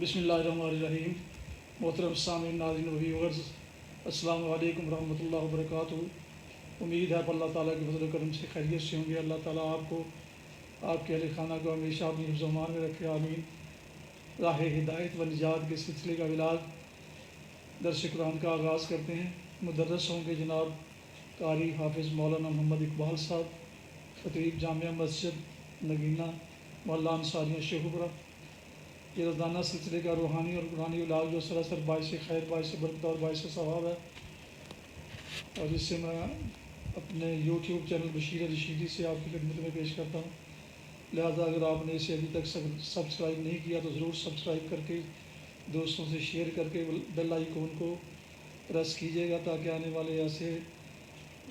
بسم اللہ الرحمن الرحیم۔ محترم سامعین، ناظرین و ویورز، السلام علیکم ورحمۃ اللہ وبرکاتہ۔ امید ہے کہ اللہ تعالیٰ کے فضل و کرم سے خیریت سے ہوں گے۔ اللہ تعالیٰ آپ کو، آپ کے اہل خانہ کو ہمیشہ اپنی حفظ و امان میں رکھے، آمین۔ راہ ہدایت و نجات کے سلسلے کا ولاگ درس قرآن کا آغاز کرتے ہیں۔ مدرس ہوں گے جناب قاری حافظ مولانا محمد اقبال صاحب، خطیب جامعہ مسجد نگینہ محلہ انصاریہ شیخوپورہ۔ یہ روزانہ سلسلے کا روحانی اور قرآنی ولاگ جو سراسر باعث خیر، باعث برکت اور باعث ثواب ہے، اور جس سے میں اپنے یوٹیوب چینل بشیر رشیدی سے آپ کی خدمت میں پیش کرتا ہوں۔ لہٰذا اگر آپ نے اسے ابھی تک سبسکرائب نہیں کیا تو ضرور سبسکرائب کر کے دوستوں سے شیئر کر کے بیل آئیکن کو پریس کیجیے گا، تاکہ آنے والے ایسے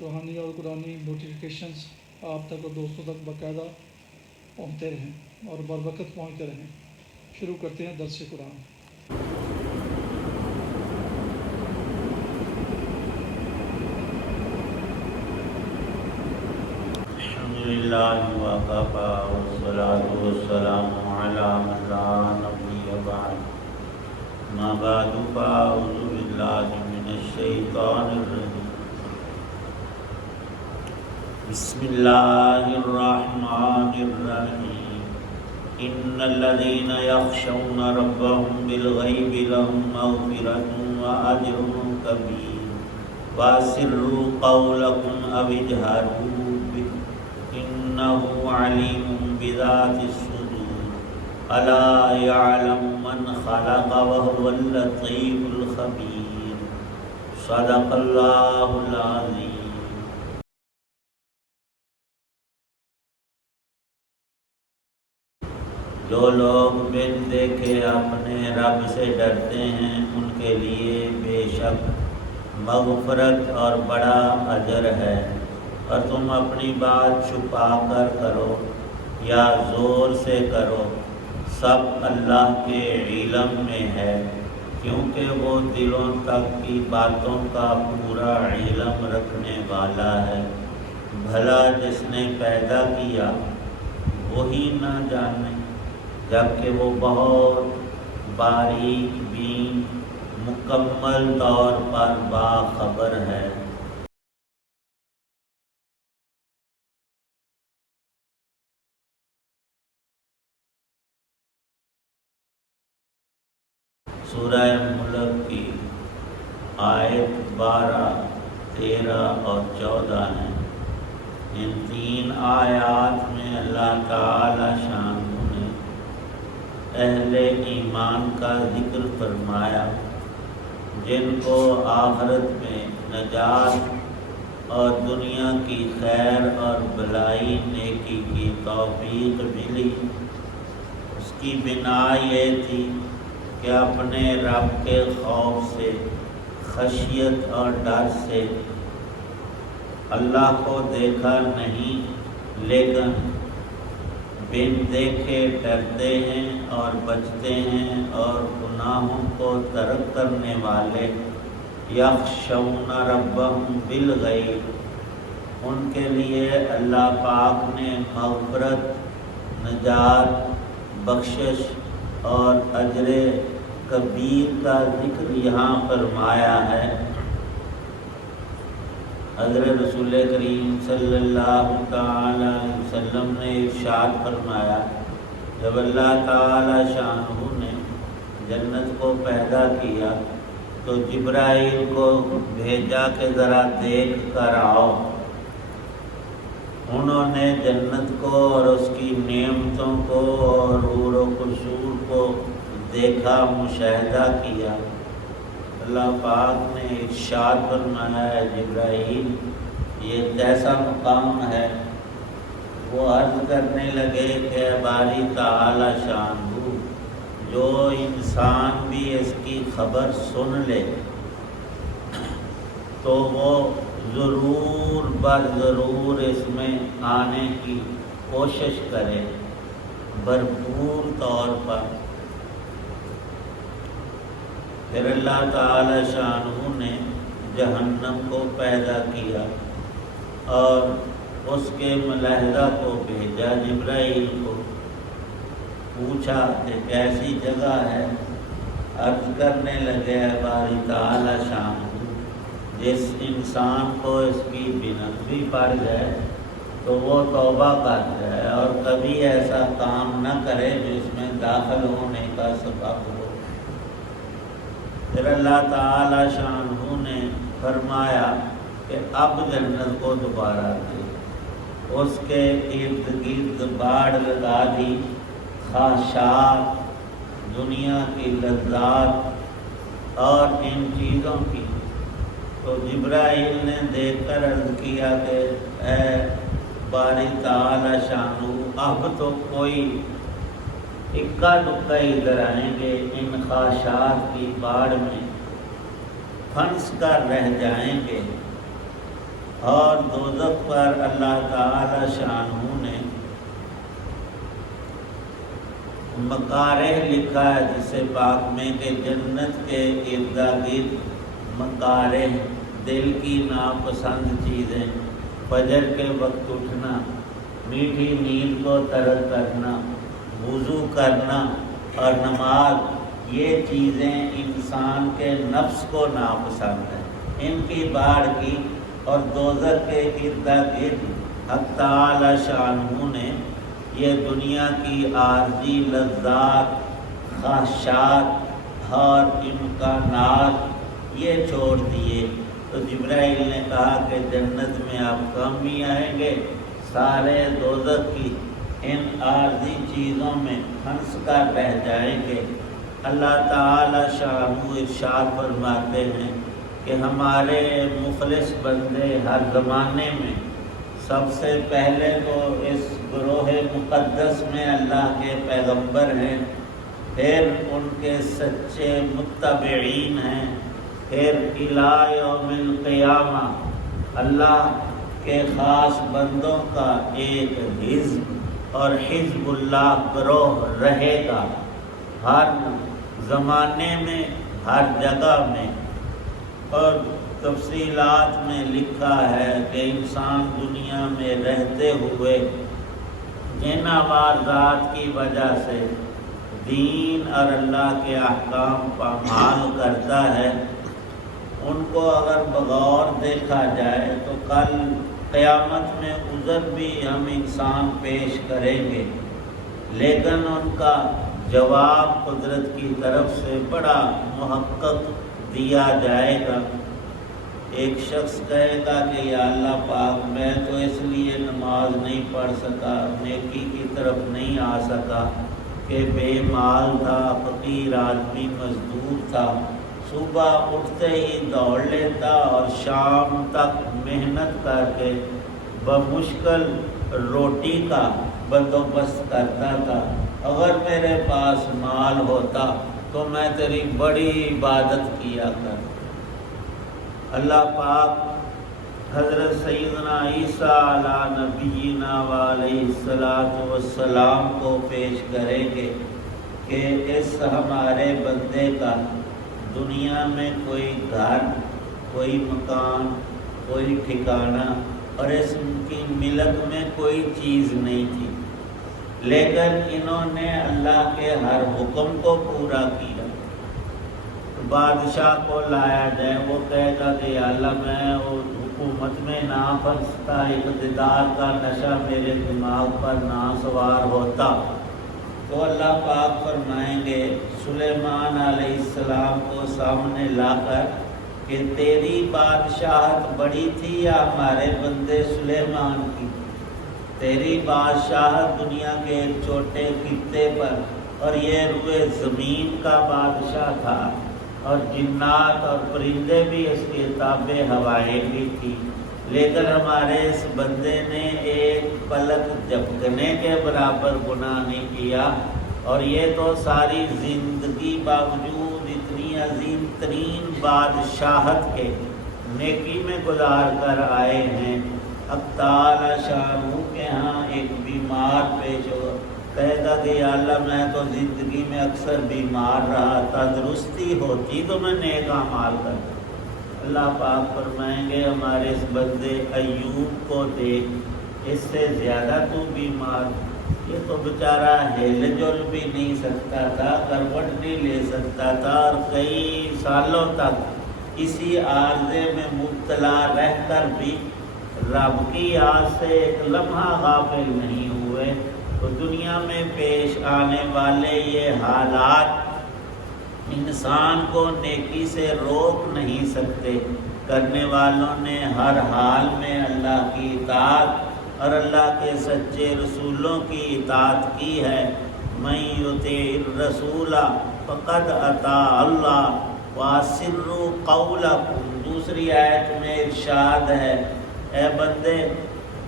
روحانی اور قرآنی نوٹیفیکیشنز آپ تک اور دوستوں تک باقاعدہ پہنچتے رہیں اور بروقت پہنچتے رہیں۔ شروع کرتے ہیں درس قرآن۔ الحمدللہ وکفیٰ والصلاۃ والسلام علی من لا نبی بعد، اما بعد فاعوذ باللہ من الشیطان الرجیم۔ بسم اللہ الرحمن الرحیم۔ ان الذین یخشون ربهم بالغیب لهم مغفرۃ واجر کبیر واسروا قولکم او اجہروا بہ انہ علیم بذات الصدور الا یعلم من خلق وهو اللطیف الخبیر۔ صدق اللہ العظیم۔ جو لوگ بن دیکھے اپنے رب سے ڈرتے ہیں ان کے لیے بے شک مغفرت اور بڑا اجر ہے، اور تم اپنی بات چھپا کر کرو یا زور سے کرو، سب اللہ کے علم میں ہے، کیونکہ وہ دلوں تک کی باتوں کا پورا علم رکھنے والا ہے۔ بھلا جس نے پیدا کیا وہی نہ جانے، جبکہ وہ بہت باریک بین، مکمل طور پر باخبر ہے۔ سورہ ملک کی آیت 12، 13 اور 14 ہیں۔ ان تین آیات میں اللہ تعالی شان اہل ایمان کا ذکر فرمایا، جن کو آخرت میں نجات اور دنیا کی خیر اور بلائی نیکی کی توفیق ملی۔ اس کی بنا یہ تھی کہ اپنے رب کے خوف سے، خشیت اور ڈر سے، اللہ کو دیکھا نہیں لیکن بن دیکھے ڈرتے ہیں اور بچتے ہیں، اور گناہوں کو ترک کرنے والے یخشون ربهم بالغیب، ان کے لیے اللہ پاک نے مغفرت، نجات، بخشش اور اجر کبیر کا ذکر یہاں فرمایا ہے۔ حضرت رسول کریم صلی اللہ تعالی علیہ وسلم نے ارشاد فرمایا، جب اللہ تعالی شانہ نے جنت کو پیدا کیا تو جبرائیل کو بھیجا کہ ذرا دیکھ کر آؤ۔ انہوں نے جنت کو اور اس کی نعمتوں کو اور حور و قصور کو دیکھا، مشاہدہ کیا۔ اللہ پاک نے ارشاد فرمایا ہے، جبرائیل یہ کیسا مقام ہے؟ وہ عرض کرنے لگے کہ باری تعالی شانہ، جو انسان بھی اس کی خبر سن لے تو وہ ضرور ضرور اس میں آنے کی کوشش کرے، بھرپور طور پر۔ پھر اللہ تعالی شانہ نے جہنم کو پیدا کیا اور اس کے ملاحدہ کو بھیجا، جبرائیل کو، پوچھا کہ کیسی جگہ ہے؟ عرض کرنے لگے باری تعالی شان جس انسان کو اس کی بنت بھی پڑ جائے تو وہ توبہ کر جائے اور کبھی ایسا کام نہ کرے جس میں داخل ہونے کا سبب ہو۔ پھر اللہ تعالی شانہ نے فرمایا کہ اب جنت کو دوبارہ دے، اس کے ارد گرد باڑ لگا دی خواہشات، دنیا کی لذات اور ان چیزوں کی۔ تو جبرائیل نے دیکھ کر عرض کیا کہ اے باری تعالی شانہ اب تو کوئی اکا دکا ادھر آئیں گے، ان خواہشات کی باڑ میں پھنس کر رہ جائیں گے۔ اور دوزخ پر اللہ تعالی شانہ نے مکارہ لکھا ہے جسے پاک میں کہ جنت کے ارد گرد مکارہ، دل کی ناپسند چیزیں، فجر کے وقت اٹھنا، میٹھی نیند کو ترک کرنا، وضو کرنا اور نماز، یہ چیزیں انسان کے نفس کو ناپسند ہیں، ان کی باڑ کی۔ اور دوزخ کے ارد گرد حق تعالی شانہ نے یہ دنیا کی عارضی لذات، خواہشات اور امکانات یہ چھوڑ دیے۔ تو جبرائیل نے کہا کہ جنت میں آپ کم ہی آئیں گے، سارے دوزخ کی ان عارضی چیزوں میں پھنس کر رہ جائیں گے۔ اللہ تعالی شانہ ارشاد فرماتے ہیں کہ ہمارے مخلص بندے ہر زمانے میں سب سے پہلے تو اس گروہ مقدس میں اللہ کے پیغمبر ہیں، پھر ان کے سچے متبعین ہیں، پھر الی یوم القیامہ اللہ کے خاص بندوں کا ایک حزب اور حزب اللہ گروہ رہے گا ہر زمانے میں، ہر جگہ میں۔ اور تفصیلات میں لکھا ہے کہ انسان دنیا میں رہتے ہوئے جن واردات کی وجہ سے دین اور اللہ کے احکام پامال کرتا ہے، ان کو اگر بغور دیکھا جائے تو کل قیامت میں عذر بھی ہم انسان پیش کریں گے، لیکن ان کا جواب قدرت کی طرف سے بڑا محقق دیا جائے گا۔ ایک شخص کہے گا کہ یا اللہ پاک میں تو اس لیے نماز نہیں پڑھ سکا، نیکی کی طرف نہیں آ سکا کہ بے مال تھا، فقیر آدمی، مزدور تھا، صبح اٹھتے ہی دوڑ لیتا اور شام تک محنت کر کے بمشکل روٹی کا بندوبست کرتا تھا، اگر میرے پاس مال ہوتا تو میں تیری بڑی عبادت کیا کرتا۔ اللہ پاک حضرت سیدنا عیسیٰ علیہ نبینا علیہ الصلاۃ والسلام کو پیش کریں گے کہ اس ہمارے بندے کا دنیا میں کوئی گھر، کوئی مکان، کوئی ٹھکانہ اور اس کی ملک میں کوئی چیز نہیں تھی، لیکن انہوں نے اللہ کے ہر حکم کو پورا کیا۔ بادشاہ کو لایا جائے، وہ کہے گا کہ یا اللہ میں حکومت میں نہ پھنستا، اقتدار کا نشہ میرے دماغ پر نہ سوار ہوتا، تو اللہ پاک فرمائیں گے سلیمان علیہ السلام کو سامنے لا کر کہ تیری بادشاہت بڑی تھی یا ہمارے بندے سلیمان کی؟ تیری بادشاہت دنیا کے ایک چھوٹے خطے پر اور یہ روئے زمین کا بادشاہ تھا، اور جنات اور پرندے بھی اس کے تابع ہوائیں بھی تھی، لیکن ہمارے اس بندے نے ایک پلک جھپکنے کے برابر گناہ نہیں کیا، اور یہ تو ساری زندگی باوجود اتنی عظیم ترین بادشاہت کے نیکی میں گزار کر آئے ہیں۔ اب تعالی شانہ کے ہاں ایک بیمار پیش ہو، کہے گا کہ یا اللہ میں تو زندگی میں اکثر بیمار رہا، تندرستی ہوتی تو میں نیک اعمال کرتا۔ اللہ پاک فرمائیں گے ہمارے اس بندے ایوب کو دیکھ، اس سے زیادہ تو بیمار، یہ تو بیچارہ ہل جل بھی نہیں سکتا تھا، کروٹ نہیں لے سکتا تھا، اور کئی سالوں تک اسی عارضے میں مبتلا رہ کر بھی رب کی یاد سے ایک لمحہ غافل نہیں ہوئے۔ تو دنیا میں پیش آنے والے یہ حالات انسان کو نیکی سے روک نہیں سکتے۔ کرنے والوں نے ہر حال میں اللہ کی اطاعت اور اللہ کے سچے رسولوں کی اطاعت کی ہے۔ من یطع الرسول فقد اطاع اللہ واسروا قولکم، دوسری آیت میں ارشاد ہے، اے بندے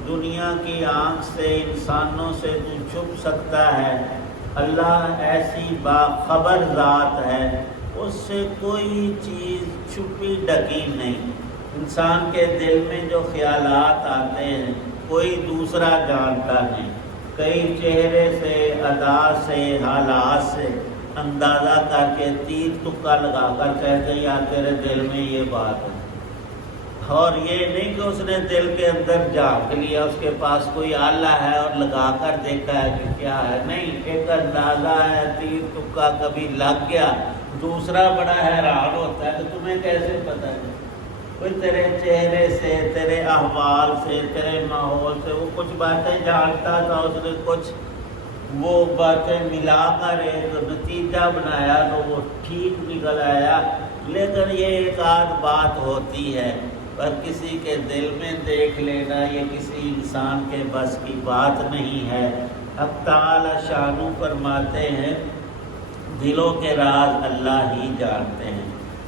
دنیا کی آنکھ سے انسانوں سے تو چھپ سکتا ہے، اللہ ایسی باخبر ذات ہے، اس سے کوئی چیز چھپی ڈکی نہیں۔ انسان کے دل میں جو خیالات آتے ہیں کوئی دوسرا جانتا نہیں، کئی چہرے سے، ادا سے، حالات سے اندازہ کر کے تیر تکا لگا کر کہتے ہیں یا تیرے دل میں یہ بات ہے، اور یہ نہیں کہ اس نے دل کے اندر جھانک لیا، اس کے پاس کوئی آلہ ہے اور لگا کر دیکھا ہے کہ کیا ہے، نہیں، ایک اندازہ ہے، تیر تکا کبھی لگ گیا، دوسرا بڑا حیران ہوتا ہے کہ تمہیں کیسے پتہ ہے؟ کوئی تیرے چہرے سے، تیرے احوال سے، تیرے ماحول سے وہ کچھ باتیں جانتا تھا، اس نے کچھ وہ باتیں ملا کر ایک نتیجہ بنایا تو وہ ٹھیک نکل آیا۔ لیکن یہ ایک آدھ بات ہوتی ہے، پر کسی کے دل میں دیکھ لینا یہ کسی انسان کے بس کی بات نہیں ہے۔ حق تعالی شانو فرماتے ہیں دلوں کے راز اللہ ہی جانتے ہیں،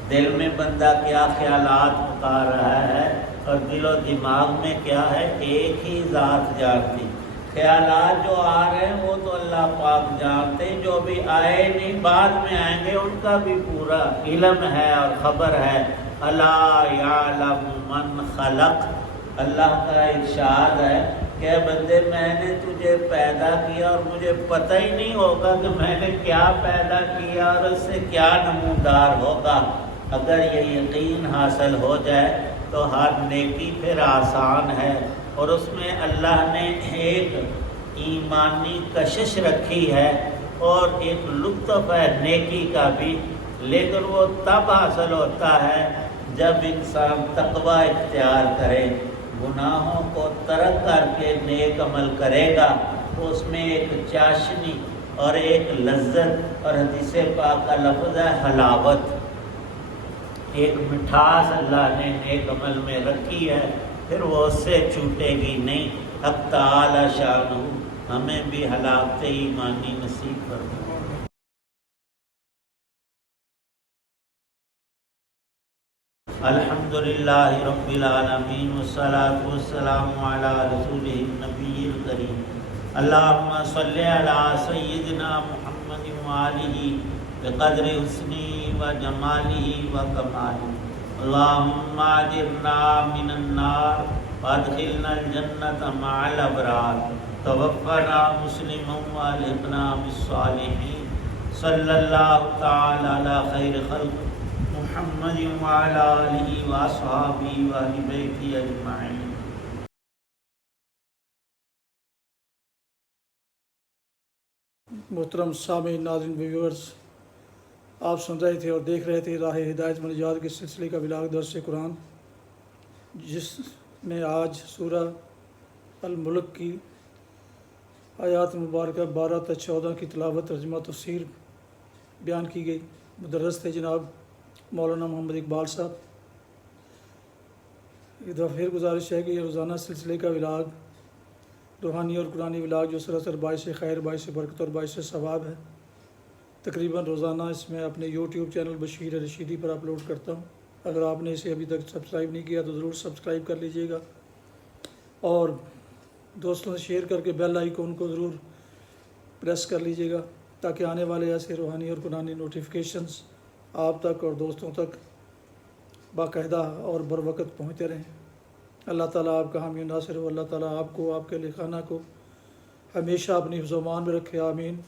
دل میں بندہ کیا خیالات پکا رہا ہے اور دل و دماغ میں کیا ہے ایک ہی ذات جانتی۔ خیالات جو آ رہے ہیں وہ تو اللہ پاک جانتے ہیں، جو بھی آئے نہیں بعد میں آئیں گے ان کا بھی پورا علم ہے اور خبر ہے۔ الا یعلم من خلق، اللہ کا ارشاد ہے کہ بندے میں نے تجھے پیدا کیا اور مجھے پتہ ہی نہیں ہوگا کہ میں نے کیا پیدا کیا اور اس سے کیا نمودار ہوگا۔ اگر یہ یقین حاصل ہو جائے تو ہر نیکی پھر آسان ہے، اور اس میں اللہ نے ایک ایمانی کشش رکھی ہے اور ایک لطف ہے نیکی کا بھی، لیکن وہ تب حاصل ہوتا ہے جب انسان تقوی اختیار کرے، گناہوں کو ترک کر کے نیک عمل کرے گا تو اس میں ایک چاشنی اور ایک لذت، اور حدیث پاک کا لفظ ہے حلاوت، ایک مٹھاس اللہ نے نیک عمل میں رکھی ہے، پھر وہ اس سے چھوٹے گی نہیں۔ حق تعالی شانہ ہمیں بھی حلاوت ایمانی نصیب فرمائے۔ الحمدللہ رب العالمین والصلاة والسلام علی رسولہ النبی الکریم، اللہم صلی علی سیدنا محمد وآلہ بقدر حسنہ وجمالہ وکمالہ، اللہم اجرنا من النار وادخلنا الجنة مع الابرار، توفنا مسلما والحقنا بالصالحین، صلی اللہ تعالی علی خیر خلق محمد وعلی آلہ واصحابہ واہل بیتہ اجمعین۔ محترم سامعین، ناظرین، ویورز، آپ سن رہے تھے اور دیکھ رہے تھے راہ ہدایت و نجات کے سلسلے کا ولاگ درس قرآن، جس میں آج سورہ الملک کی آیات مبارکہ 12 تا 14 کی تلاوت، ترجمہ، تفسیر بیان کی گئی۔ مدرس تھے جناب مولانا محمد اقبال صاحب۔ ایک دفعہ پھر گزارش ہے کہ یہ روزانہ سلسلے کا ولاگ، روحانی اور قرآنی ولاگ جو سراسر باعث خیر، باعث برکت اور باعث ثواب ہے، تقریباً روزانہ اس میں اپنے یوٹیوب چینل بشیر رشیدی پر اپلوڈ کرتا ہوں۔ اگر آپ نے اسے ابھی تک سبسکرائب نہیں کیا تو ضرور سبسکرائب کر لیجئے گا، اور دوستوں سے شیئر کر کے بیل آئیکن کو ضرور پریس کر لیجئے گا تاکہ آنے والے ایسے روحانی اور قرآنی نوٹیفیکیشنز آپ تک اور دوستوں تک باقاعدہ اور بر وقت پہنچتے رہیں۔ اللہ تعالیٰ آپ کا حامی و ناصر ہو، اللہ تعالیٰ آپ کو، آپ کے اہل خانہ کو ہمیشہ اپنی حفظ و امان میں رکھے، آمین۔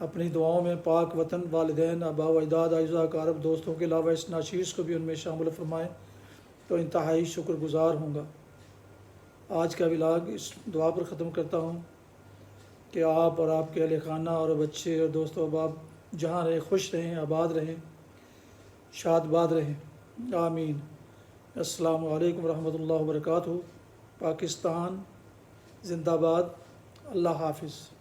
اپنی دعاؤں میں پاک وطن، والدین، آباء و اجداد، اعزاء اقارب، دوستوں کے علاوہ اس ناچیز کو بھی ان میں شامل فرمائیں تو انتہائی شکر گزار ہوں گا۔ آج کا ولاگ اس دعا پر ختم کرتا ہوں، کہ آپ اور آپ کے اہل خانہ اور بچے اور دوست و احباب جہاں رہیں خوش رہیں، آباد رہیں، شاد باد رہیں، آمین۔ السلام علیکم ورحمۃ اللہ وبرکاتہ۔ پاکستان زندہ باد۔ اللہ حافظ۔